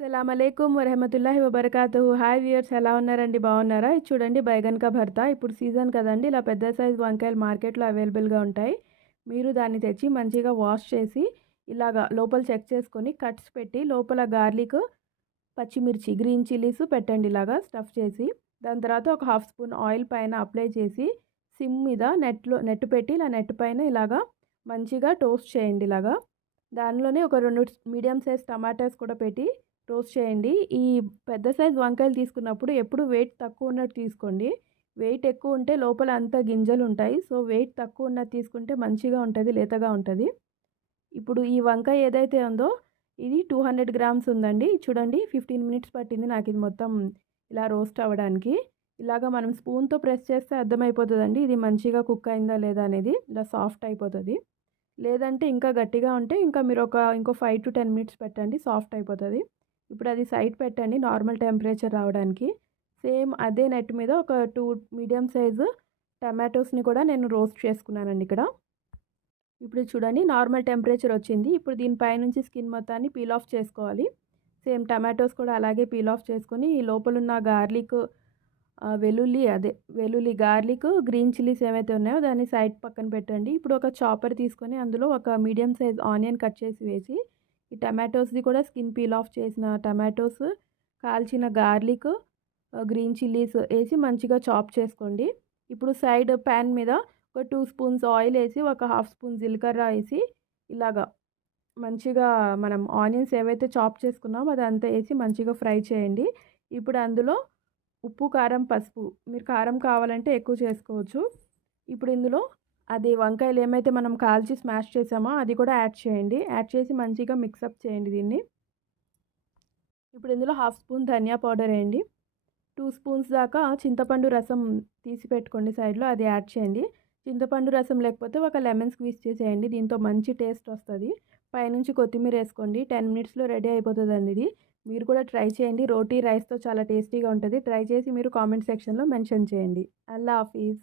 అస్సలామలైకుం వరహమతుల్లాహి వబరకాతుహు. Hi viewers, ఎలా ఉన్నారండి? బాగున్నారా? ఇది చూడండి బైగన్ కా భర్తా. ఇప్పుడు సీజన్ కదండి, ఇలా పెద్ద సైజు వంకాయలు మార్కెట్లో అవైలబుల్గా ఉంటాయి. మీరు దాన్ని తెచ్చి మంచిగా వాష్ చేసి ఇలాగా లోపల చెక్ చేసుకొని కట్స్ పెట్టి లోపల గార్లిక్, పచ్చిమిర్చి, గ్రీన్ చిల్లీస్ పెట్టండి ఇలాగా స్టఫ్ చేసి. దాని తర్వాత ఒక హాఫ్ స్పూన్ ఆయిల్ పైన అప్లై చేసి సిమ్ మీద నెట్ పెట్టి ఇలా నెట్ పైన ఇలాగా మంచిగా టోస్ట్ చేయండి ఇలాగా. దానిలోనే ఒక 2 మీడియం సైజ్ టమాటాస్ కూడా పెట్టి రోస్ట్ చేయండి. ఈ పెద్ద సైజ్ వంకాయలు తీసుకున్నప్పుడు ఎప్పుడు వెయిట్ తక్కువ ఉన్నట్టు తీసుకోండి. వెయిట్ ఎక్కువ ఉంటే లోపల అంతా గింజలు ఉంటాయి. సో వెయిట్ తక్కువ ఉన్నది తీసుకుంటే మంచిగా ఉంటుంది, లేతగా ఉంటుంది. ఇప్పుడు ఈ వంకాయ ఏదైతే ఉందో ఇది 200 గ్రామ్స్ ఉందండి. చూడండి 15 మినిట్స్ పట్టింది నాకు ఇది మొత్తం ఇలా రోస్ట్ అవ్వడానికి. ఇలాగ మనం స్పూన్తో ప్రెస్ చేస్తే అర్థమైపోతుందండి ఇది మంచిగా కుక్ అయిందా లేదా అనేది. ఇలా సాఫ్ట్ అయిపోతుంది. లేదంటే ఇంకా గట్టిగా ఉంటే ఇంకా మీరు ఇంకో 5 to 10 మినిట్స్ పెట్టండి, సాఫ్ట్ అయిపోతుంది. ఇప్పుడు అది సైడ్ పెట్టండి నార్మల్ టెంపరేచర్ రావడానికి. సేమ్ అదే నెట్ మీద ఒక 2 మీడియం సైజు టమాటోస్ని కూడా నేను రోస్ట్ చేసుకున్నానండి ఇక్కడ. ఇప్పుడు చూడండి నార్మల్ టెంపరేచర్ వచ్చింది. ఇప్పుడు దీనిపై నుంచి స్కిన్ మొత్తాన్ని పీల్ ఆఫ్ చేసుకోవాలి. సేమ్ టమాటోస్ కూడా అలాగే పీల్ ఆఫ్ చేసుకొని ఈ లోపలున్న గార్లిక్, వెల్లుల్లి, గార్లిక్, గ్రీన్ చిల్లీస్ ఏవైతే ఉన్నాయో దాన్ని సైడ్ పక్కన పెట్టండి. ఇప్పుడు ఒక చాపర్ తీసుకొని అందులో ఒక మీడియం సైజ్ ఆనియన్ కట్ చేసి వేసి ఈ టమాటోస్ది కూడా స్కిన్ పీల్ ఆఫ్ చేసిన టమాటోస్, కాల్చిన గార్లిక్, గ్రీన్ చిల్లీస్ వేసి మంచిగా చాప్ చేసుకోండి. ఇప్పుడు సైడ్ ప్యాన్ మీద ఒక 2 స్పూన్స్ ఆయిల్ వేసి ఒక హాఫ్ స్పూన్ జీలకర్ర వేసి ఇలాగా మంచిగా మనం ఆనియన్స్ ఏవైతే చాప్ చేసుకున్నామో అదంతా వేసి మంచిగా ఫ్రై చేయండి. ఇప్పుడు అందులో ఉప్పు, కారం, పసుపు, మీరు కారం కావాలంటే ఎక్కువ చేసుకోవచ్చు. ఇప్పుడు ఇందులో అది వంకాయలు ఏమైతే మనం కాల్చి స్మాష్ చేసామో అది కూడా యాడ్ చేయండి. యాడ్ చేసి మంచిగా మిక్సప్ చేయండి దీన్ని. ఇప్పుడు ఇందులో హాఫ్ స్పూన్ ధనియా పౌడర్ వేయండి. 2 స్పూన్స్ దాకా చింతపండు రసం తీసి పెట్టుకోండి సైడ్లో, అది యాడ్ చేయండి. చింతపండు రసం లేకపోతే ఒక లెమన్ స్క్వీజ్ చేసేయండి, దీంతో మంచి టేస్ట్ వస్తుంది. పైనుంచి కొత్తిమీర వేసుకోండి. 10 మినిట్స్లో రెడీ అయిపోతుందండి ఇది. మీరు కూడా ట్రై చేయండి. రోటీ రైస్తో చాలా టేస్టీగా ఉంటుంది. ట్రై చేసి మీరు కామెంట్ సెక్షన్లో మెన్షన్ చేయండి. అల్లా హాఫీజ్.